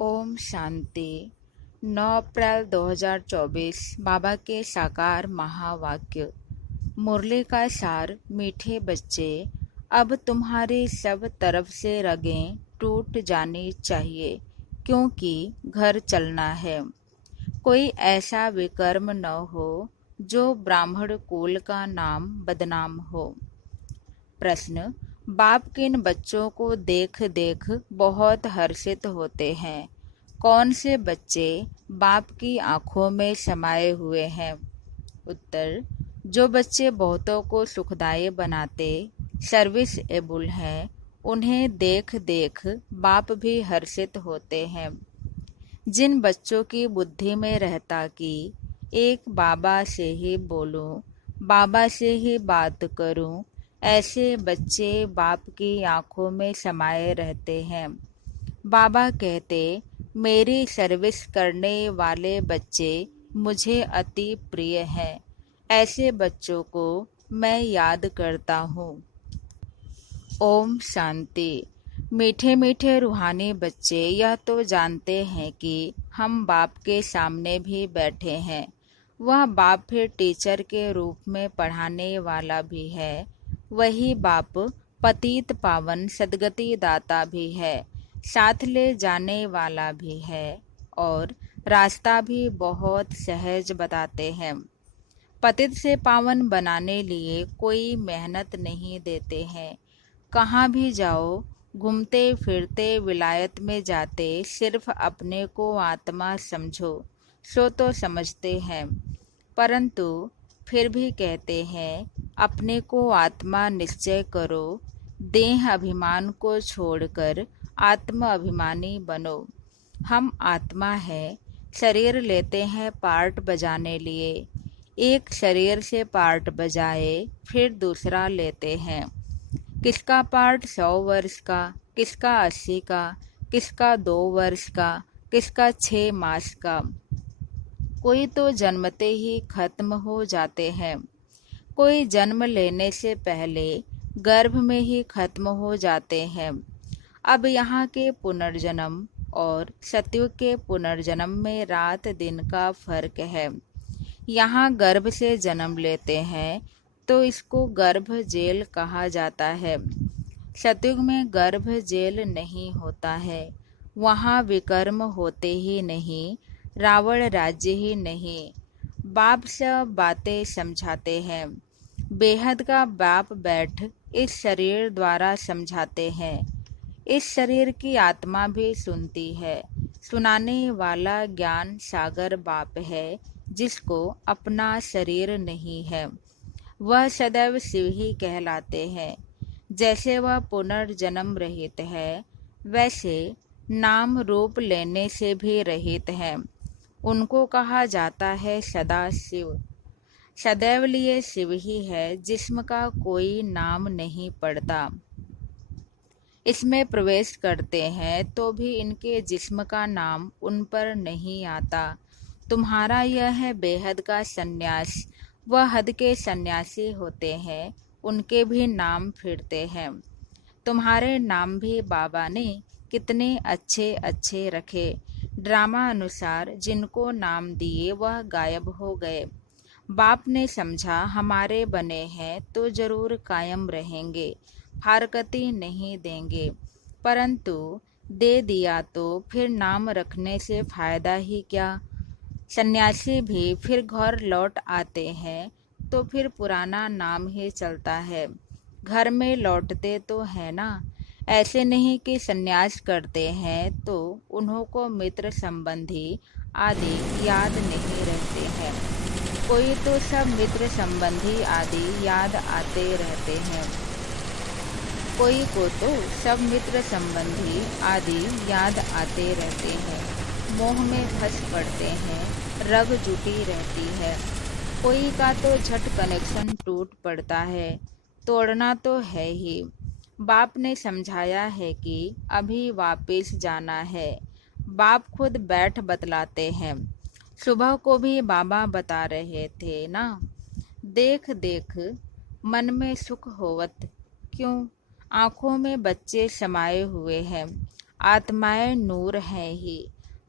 ओम शांति। 9 अप्रैल 2024 बाबा के साकार महावाक्य। मुरली का सार। मीठे बच्चे, अब तुम्हारी सब तरफ से रगें टूट जानी चाहिए, क्योंकि घर चलना है। कोई ऐसा विकर्म न हो जो ब्राह्मण कुल का नाम बदनाम हो। प्रश्न: बाप किन बच्चों को देख देख बहुत हर्षित होते हैं? कौन से बच्चे बाप की आंखों में समाये हुए हैं? उत्तर: जो बच्चे बहुतों को सुखदायी बनाते, सर्विस एबुल हैं, उन्हें देख देख बाप भी हर्षित होते हैं। जिन बच्चों की बुद्धि में रहता कि एक बाबा से ही बोलूं, बाबा से ही बात करूं, ऐसे बच्चे बाप की आंखों में समाये रहते हैं। बाबा कहते, मेरी सर्विस करने वाले बच्चे मुझे अति प्रिय हैं। ऐसे बच्चों को मैं याद करता हूँ। ओम शांति। मीठे मीठे रूहानी बच्चे यह तो जानते हैं कि हम बाप के सामने भी बैठे हैं। वह बाप फिर टीचर के रूप में पढ़ाने वाला भी है। वही बाप पतित पावन सदगति दाता भी है, साथ ले जाने वाला भी है और रास्ता भी बहुत सहज बताते हैं। पतित से पावन बनाने लिए कोई मेहनत नहीं देते हैं। कहाँ भी जाओ, घूमते फिरते विलायत में जाते, सिर्फ अपने को आत्मा समझो, सो तो समझते हैं, परंतु फिर भी कहते हैं अपने को आत्मा निश्चय करो, देह अभिमान को छोड़कर आत्म अभिमानी बनो। हम आत्मा है, शरीर लेते हैं पार्ट बजाने लिए। एक शरीर से पार्ट बजाए फिर दूसरा लेते हैं। किसका पार्ट 100 वर्ष का, किसका 80 का, किसका 2 वर्ष का, किसका 6 मास का। कोई तो जन्मते ही खत्म हो जाते हैं, कोई जन्म लेने से पहले गर्भ में ही खत्म हो जाते हैं। अब यहाँ के पुनर्जन्म और सतयुग के पुनर्जन्म में रात दिन का फर्क है। यहाँ गर्भ से जन्म लेते हैं तो इसको गर्भ जेल कहा जाता है। सतयुग में गर्भ जेल नहीं होता है। वहाँ विकर्म होते ही नहीं, रावण राज्य ही नहीं। बाप सब बातें समझाते हैं। बेहद का बाप बैठ इस शरीर द्वारा समझाते हैं। इस शरीर की आत्मा भी सुनती है। सुनाने वाला ज्ञान सागर बाप है, जिसको अपना शरीर नहीं है। वह सदैव शिव ही कहलाते हैं। जैसे वह पुनर्जन्म रहित है, वैसे नाम रूप लेने से भी रहित है। उनको कहा जाता है सदा शिव। सदैव लिए शिव ही है, जिस्म का कोई नाम नहीं पड़ता। इसमें प्रवेश करते हैं तो भी इनके जिस्म का नाम उन पर नहीं आता। तुम्हारा यह है बेहद का सन्यास। वह हद के सन्यासी होते हैं, उनके भी नाम फिरते हैं। तुम्हारे नाम भी बाबा ने कितने अच्छे अच्छे रखे। ड्रामा अनुसार जिनको नाम दिए वह गायब हो गए। बाप ने समझा हमारे बने हैं तो जरूर कायम रहेंगे, फारकती नहीं देंगे, परंतु दे दिया तो फिर नाम रखने से फायदा ही क्या। सन्यासी भी फिर घर लौट आते हैं तो फिर पुराना नाम ही चलता है। घर में लौटते तो है ना। ऐसे नहीं कि सन्यास करते हैं तो उन्हों को मित्र संबंधी आदि याद नहीं रहते हैं। कोई तो सब मित्र संबंधी आदि याद आते रहते हैं। कोई को तो सब मित्र संबंधी आदि याद आते रहते हैं। मोह में फंस पड़ते हैं, रग जुटी रहती है। कोई का तो झट कनेक्शन टूट पड़ता है, तोड़ना तो है ही। बाप ने समझाया है कि अभी वापस जाना है। बाप खुद बैठ बतलाते हैं। सुबह को भी बाबा बता रहे थे ना, देख देख मन में सुख होवत क्यों। आँखों में बच्चे समाये हुए हैं। आत्माएं नूर हैं ही।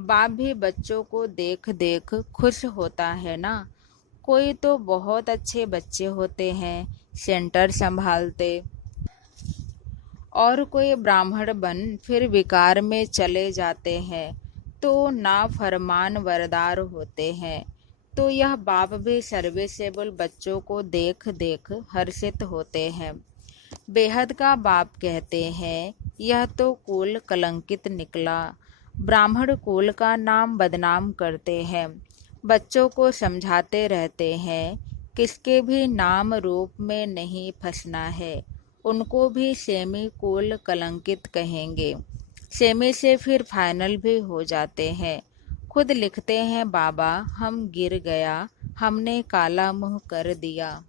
बाप भी बच्चों को देख देख खुश होता है ना। कोई तो बहुत अच्छे बच्चे होते हैं, सेंटर संभालते, और कोई ब्राह्मण बन फिर विकार में चले जाते हैं तो नाफरमान वरदार होते हैं। तो यह बाप भी सर्विसेबल बच्चों को देख देख हर्षित होते हैं। बेहद का बाप कहते हैं, यह तो कुल कलंकित निकला। ब्राह्मण कुल का नाम बदनाम करते हैं। बच्चों को समझाते रहते हैं, किसके भी नाम रूप में नहीं फंसना है। उनको भी सेमी कुल कलंकित कहेंगे। सेमी से फिर फाइनल भी हो जाते हैं। खुद लिखते हैं, बाबा हम गिर गया, हमने काला मुंह कर दिया।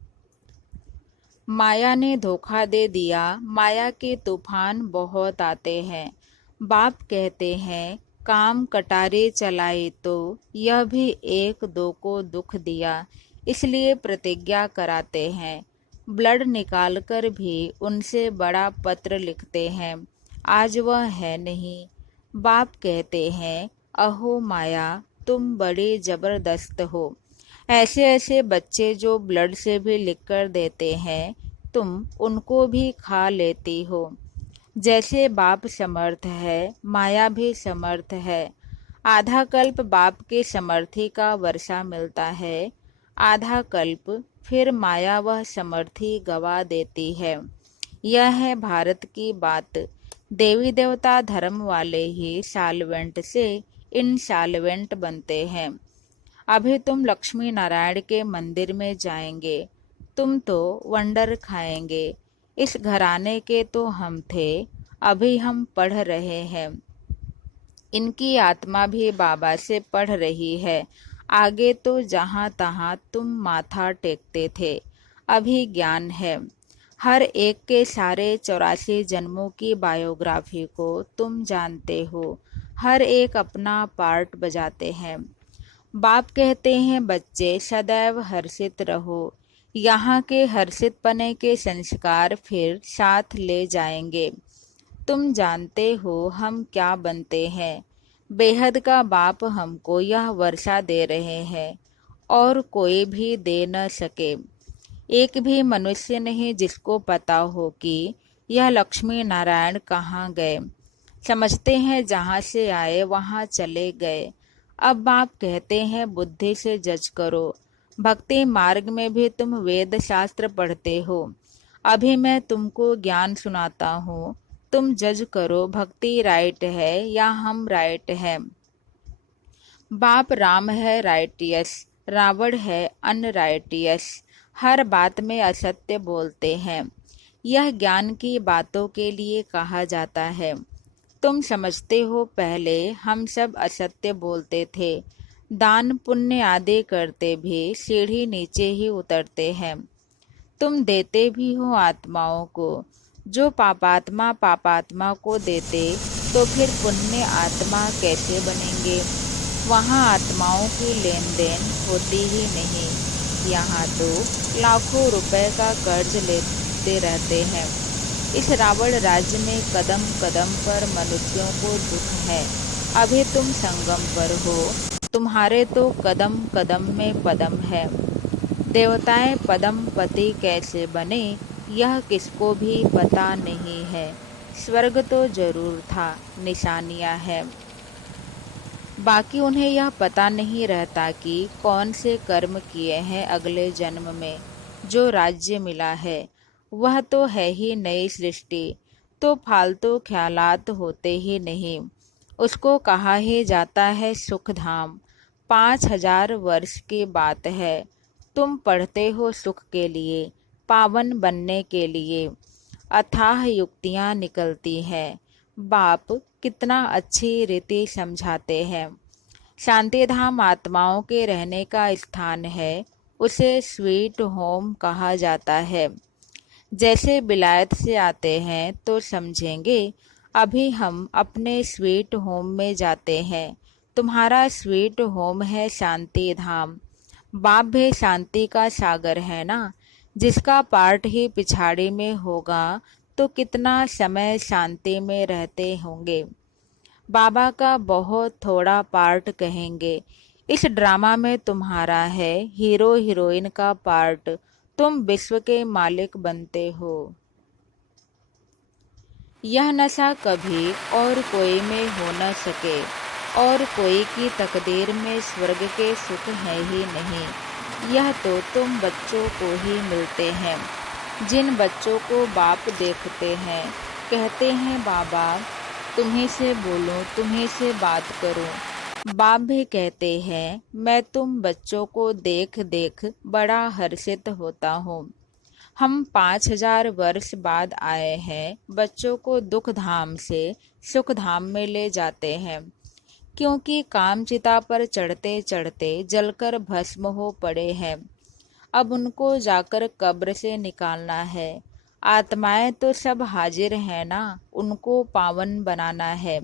माया ने धोखा दे दिया। माया के तूफान बहुत आते हैं। बाप कहते हैं, काम कटारे चलाए तो यह भी एक दो को दुख दिया, इसलिए प्रतिज्ञा कराते हैं। ब्लड निकालकर भी उनसे बड़ा पत्र लिखते हैं, आज वह है नहीं। बाप कहते हैं, अहो माया तुम बड़े जबरदस्त हो। ऐसे ऐसे बच्चे जो ब्लड से भी लिख कर देते हैं, तुम उनको भी खा लेती हो। जैसे बाप समर्थ है, माया भी समर्थ है। आधा कल्प बाप के समर्थी का वर्षा मिलता है, आधा कल्प फिर माया वह समर्थी गवा देती है। यह है भारत की बात। देवी देवता धर्म वाले ही साल्वेंट से इनसाल्वेंट बनते हैं। अभी तुम लक्ष्मी नारायण के मंदिर में जाएंगे, तुम तो वंडर खाएंगे। इस घराने के तो हम थे, अभी हम पढ़ रहे हैं। इनकी आत्मा भी बाबा से पढ़ रही है। आगे तो जहाँ तहाँ तुम माथा टेकते थे, अभी ज्ञान है। हर एक के सारे 84 जन्मों की बायोग्राफी को तुम जानते हो। हर एक अपना पार्ट बजाते हैं। बाप कहते हैं, बच्चे सदैव हर्षित रहो। यहाँ के हर्षित पने के संस्कार फिर साथ ले जाएंगे। तुम जानते हो हम क्या बनते हैं। बेहद का बाप हमको यह वर्षा दे रहे हैं, और कोई भी दे न सके। एक भी मनुष्य नहीं जिसको पता हो कि यह लक्ष्मी नारायण कहाँ गए। समझते हैं जहाँ से आए वहाँ चले गए। अब बाप कहते हैं, बुद्धि से जज करो। भक्ति मार्ग में भी तुम वेद शास्त्र पढ़ते हो। अभी मैं तुमको ज्ञान सुनाता हूँ, तुम जज करो भक्ति राइट है या हम राइट है। बाप राम है राइटियस, रावण है अनराइटियस। हर बात में असत्य बोलते हैं। यह ज्ञान की बातों के लिए कहा जाता है। तुम समझते हो पहले हम सब असत्य बोलते थे। दान पुण्य आदि करते भी सीढ़ी नीचे ही उतरते हैं। तुम देते भी हो आत्माओं को। जो पापात्मा पापात्मा को देते तो फिर पुण्य आत्मा कैसे बनेंगे। वहाँ आत्माओं की लेन देन होती ही नहीं। यहाँ तो लाखों रुपए का कर्ज लेते रहते हैं। इस रावण राज्य में कदम कदम पर मनुष्यों को दुख है। अभी तुम संगम पर हो, तुम्हारे तो कदम कदम में पदम है। देवताएं पदम पति कैसे बने, यह किसको भी पता नहीं है। स्वर्ग तो जरूर था, निशानियां हैं। बाकी उन्हें यह पता नहीं रहता कि कौन से कर्म किए हैं अगले जन्म में। जो राज्य मिला है वह तो है ही नई सृष्टि, तो फालतू ख्यालात होते ही नहीं। उसको कहा ही जाता है सुख धाम। 5000 वर्ष की बात है। तुम पढ़ते हो सुख के लिए, पावन बनने के लिए। अथाह युक्तियाँ निकलती हैं। बाप कितना अच्छी रीति समझाते हैं। शांति धाम आत्माओं के रहने का स्थान है। उसे स्वीट होम कहा जाता है। जैसे बिलायत से आते हैं तो समझेंगे अभी हम अपने स्वीट होम में जाते हैं। तुम्हारा स्वीट होम है शांति धाम। बाप भी शांति का सागर है ना। जिसका पार्ट ही पिछाड़ी में होगा तो कितना समय शांति में रहते होंगे। बाबा का बहुत थोड़ा पार्ट कहेंगे। इस ड्रामा में तुम्हारा है हीरो हीरोइन का पार्ट। तुम विश्व के मालिक बनते हो। यह नशा कभी और कोई में हो न सके, और कोई की तकदीर में स्वर्ग के सुख है ही नहीं। यह तो तुम बच्चों को ही मिलते हैं, जिन बच्चों को बाप देखते हैं, कहते हैं बाबा तुम्हीं से बोलूं, तुम्हीं से बात करूं। बाप भी कहते हैं मैं तुम बच्चों को देख देख बड़ा हर्षित होता हूँ। हम 5000 वर्ष बाद आए हैं, बच्चों को दुख धाम से सुख धाम में ले जाते हैं, क्योंकि काम चिता पर चढ़ते चढ़ते जलकर भस्म हो पड़े हैं। अब उनको जाकर कब्र से निकालना है। आत्माएं तो सब हाजिर है ना, उनको पावन बनाना है।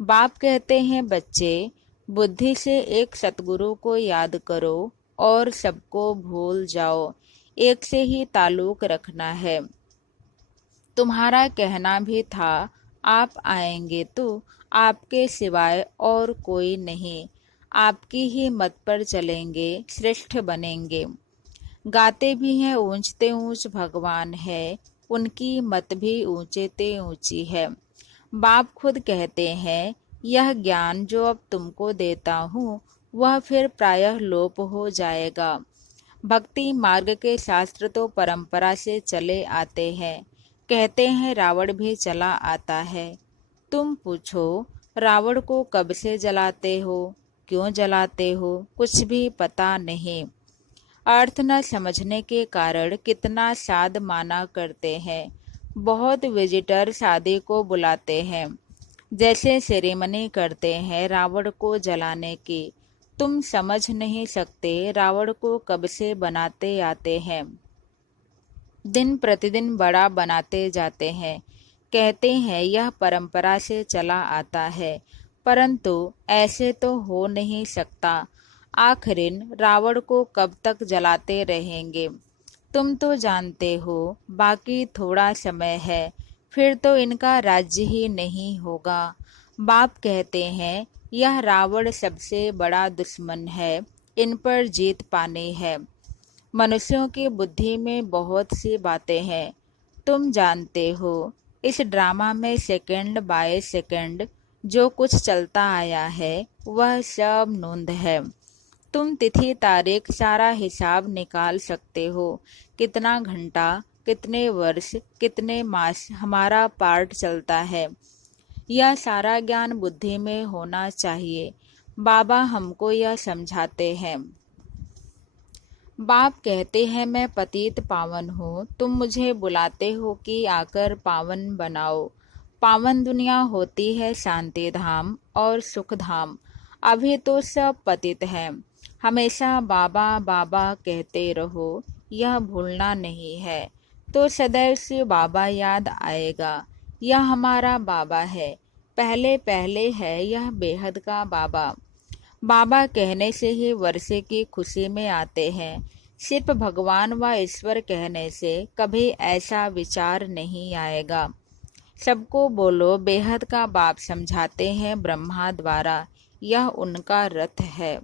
बाप कहते हैं बच्चे, बुद्धि से एक सतगुरु को याद करो और सबको भूल जाओ। एक से ही ताल्लुक रखना है। तुम्हारा कहना भी था आप आएंगे तो आपके सिवाय और कोई नहीं, आपकी ही मत पर चलेंगे, श्रेष्ठ बनेंगे। गाते भी हैं ऊंचते ऊंच भगवान है, उनकी मत भी ऊंचे ते ऊंची है। बाप खुद कहते हैं यह ज्ञान जो अब तुमको देता हूँ वह फिर प्रायः लोप हो जाएगा। भक्ति मार्ग के शास्त्र तो परंपरा से चले आते हैं। कहते हैं रावण भी चला आता है। तुम पूछो रावण को कब से जलाते हो, क्यों जलाते हो, कुछ भी पता नहीं। अर्थ न समझने के कारण कितना साध माना करते हैं। बहुत विजिटर शादी को बुलाते हैं, जैसे सेरेमनी करते हैं रावण को जलाने की। तुम समझ नहीं सकते रावण को कब से बनाते आते हैं। दिन प्रतिदिन बड़ा बनाते जाते हैं। कहते हैं यह परंपरा से चला आता है, परंतु ऐसे तो हो नहीं सकता। आखिरिन रावण को कब तक जलाते रहेंगे। तुम तो जानते हो बाकी थोड़ा समय है, फिर तो इनका राज्य ही नहीं होगा। बाप कहते हैं यह रावण सबसे बड़ा दुश्मन है, इन पर जीत पानी है। मनुष्यों की बुद्धि में बहुत सी बातें हैं। तुम जानते हो इस ड्रामा में सेकंड बाय सेकंड जो कुछ चलता आया है वह सब नोंद है। तुम तिथि तारीख सारा हिसाब निकाल सकते हो, कितना घंटा, कितने वर्ष, कितने मास हमारा पार्ट चलता है। यह सारा ज्ञान बुद्धि में होना चाहिए। बाबा हमको यह समझाते हैं। बाप कहते हैं मैं पतित पावन हूँ, तुम मुझे बुलाते हो कि आकर पावन बनाओ। पावन दुनिया होती है शांति धाम और सुख धाम। अभी तो सब पतित हैं। हमेशा बाबा बाबा कहते रहो, यह भूलना नहीं है, तो सदैव से बाबा याद आएगा। यह हमारा बाबा है, पहले पहले है यह बेहद का बाबा। बाबा कहने से ही वर्षे की खुशी में आते हैं। सिर्फ भगवान व ईश्वर कहने से कभी ऐसा विचार नहीं आएगा। सबको बोलो बेहद का बाप समझाते हैं ब्रह्मा द्वारा, यह उनका रथ है।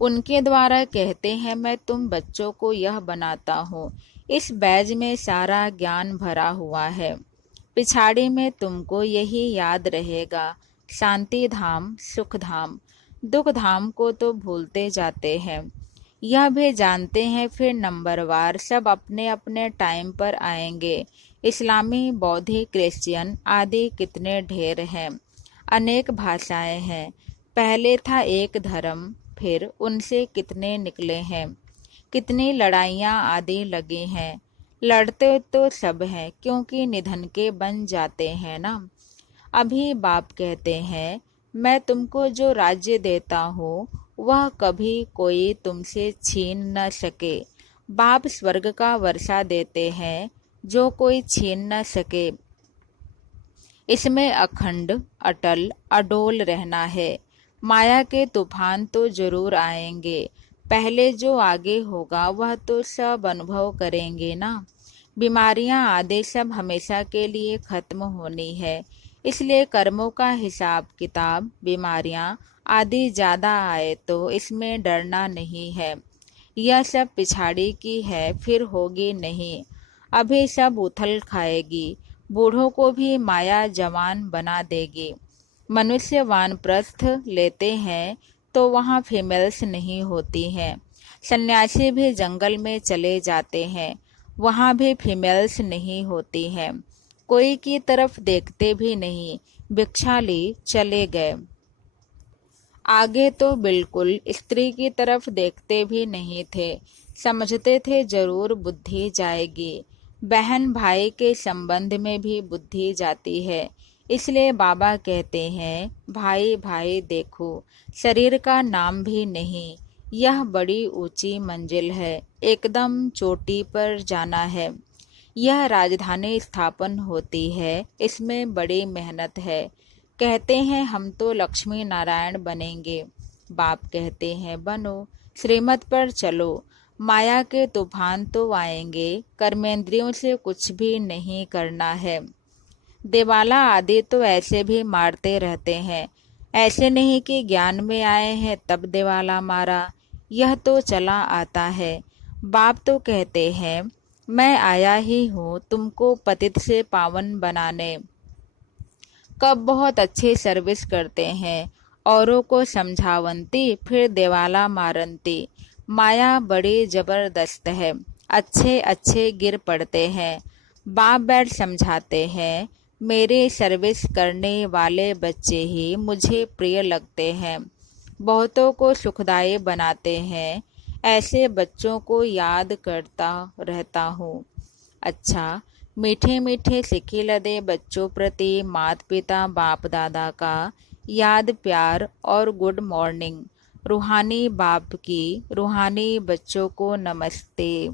उनके द्वारा कहते हैं मैं तुम बच्चों को यह बनाता हूँ। इस बैज में सारा ज्ञान भरा हुआ है। पिछाड़ी में तुमको यही याद रहेगा, शांति धाम सुख धाम। दुख धाम को तो भूलते जाते हैं। यह भी जानते हैं फिर नंबरवार सब अपने अपने टाइम पर आएंगे। इस्लामी, बौद्धिक, क्रिश्चियन आदि कितने ढेर हैं। अनेक भाषाएं हैं। पहले था एक धर्म, फिर उनसे कितने निकले हैं। कितनी लड़ाइयाँ आदि लगी हैं। लड़ते तो सब हैं, क्योंकि निधन के बन जाते हैं ना। अभी बाप कहते हैं मैं तुमको जो राज्य देता हूँ वह कभी कोई तुमसे छीन न सके। बाप स्वर्ग का वर्षा देते हैं जो कोई छीन न सके। इसमें अखंड, अटल, अडोल रहना है। माया के तूफान तो जरूर आएंगे। पहले जो आगे होगा वह तो सब अनुभव करेंगे ना। बीमारियां आदि सब हमेशा के लिए खत्म होनी है। इसलिए कर्मों का हिसाब किताब, बीमारियां आदि ज़्यादा आए तो इसमें डरना नहीं है। यह सब पिछाड़ी की है, फिर होगी नहीं। अभी सब उथल खाएगी, बूढ़ों को भी माया जवान बना देगी। मनुष्य वानप्रस्थ लेते हैं तो वहाँ फीमेल्स नहीं होती हैं। सन्यासी भी जंगल में चले जाते हैं, वहाँ भी फीमेल्स नहीं होती हैं। कोई की तरफ देखते भी नहीं, भिक्षा ली चले गए। आगे तो बिल्कुल स्त्री की तरफ देखते भी नहीं थे, समझते थे जरूर बुद्धि जाएगी। बहन भाई के संबंध में भी बुद्धि जाती है, इसलिए बाबा कहते हैं भाई भाई देखो, शरीर का नाम भी नहीं। यह बड़ी ऊंची मंजिल है, एकदम चोटी पर जाना है। यह राजधानी स्थापन होती है, इसमें बड़ी मेहनत है। कहते हैं हम तो लक्ष्मी नारायण बनेंगे। बाप कहते हैं बनो, श्रीमत पर चलो। माया के तूफान तो आएंगे, कर्मेंद्रियों से कुछ भी नहीं करना है। देवाला आदि तो ऐसे भी मारते रहते हैं, ऐसे नहीं कि ज्ञान में आए हैं तब देवाला मारा, यह तो चला आता है। बाप तो कहते हैं मैं आया ही हूँ तुमको पतित से पावन बनाने। कब बहुत अच्छी सर्विस करते हैं, औरों को समझावंती, फिर देवाला मारंती। माया बड़ी जबरदस्त है, अच्छे अच्छे गिर पड़ते हैं। बाप बैठ समझाते हैं मेरे सर्विस करने वाले बच्चे ही मुझे प्रिय लगते हैं, बहुतों को सुखदायी बनाते हैं। ऐसे बच्चों को याद करता रहता हूँ। अच्छा, मीठे मीठे सिक्के लदे बच्चों प्रति माता पिता बाप दादा का याद प्यार और गुड मॉर्निंग। रूहानी बाप की रूहानी बच्चों को नमस्ते।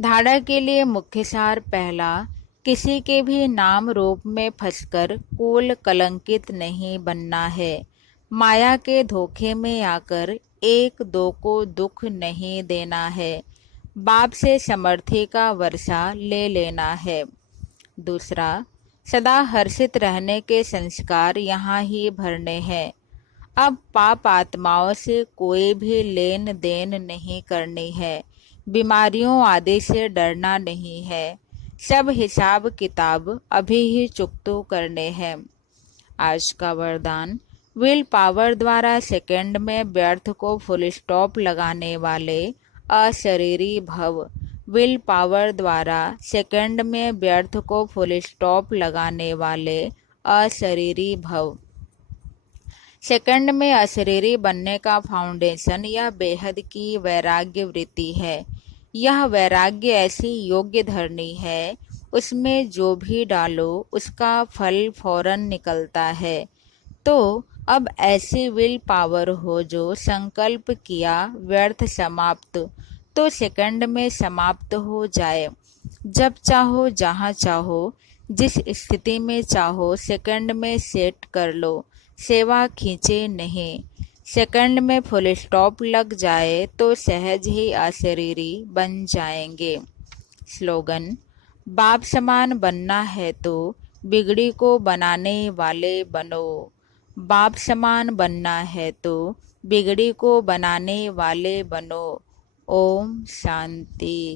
धारणा के लिए मुख्य सार पहला, किसी के भी नाम रूप में फंसकर कुल कलंकित नहीं बनना है। माया के धोखे में आकर एक दो को दुख नहीं देना है। बाप से समर्थी का वर्षा ले लेना है। दूसरा, सदा हर्षित रहने के संस्कार यहाँ ही भरने हैं। अब पाप आत्माओं से कोई भी लेन देन नहीं करनी है, बीमारियों आदि से डरना नहीं है। सब हिसाब किताब अभी ही चुकतो करने हैं। आज का वरदान, विल पावर द्वारा सेकंड में व्यर्थ को फुल स्टॉप लगाने वाले अशरीरी भव। विल पावर द्वारा सेकंड में व्यर्थ को फुल स्टॉप लगाने वाले अशरीरी भव। सेकंड में अशरीरी बनने का फाउंडेशन यह बेहद की वैराग्य वृत्ति है। यह वैराग्य ऐसी योग्य धरनी है, उसमें जो भी डालो उसका फल फौरन निकलता है। तो अब ऐसी विल पावर हो जो संकल्प किया व्यर्थ समाप्त, तो सेकंड में समाप्त हो जाए। जब चाहो जहाँ चाहो जिस स्थिति में चाहो सेकंड में सेट कर लो, सेवा खींचे नहीं। सेकंड में फुल स्टॉप लग जाए तो सहज ही अशरीरी बन जाएंगे। स्लोगन, बाप समान बनना है तो बिगड़ी को बनाने वाले बनो। बाप समान बनना है तो बिगड़ी को बनाने वाले बनो। ओम शांति।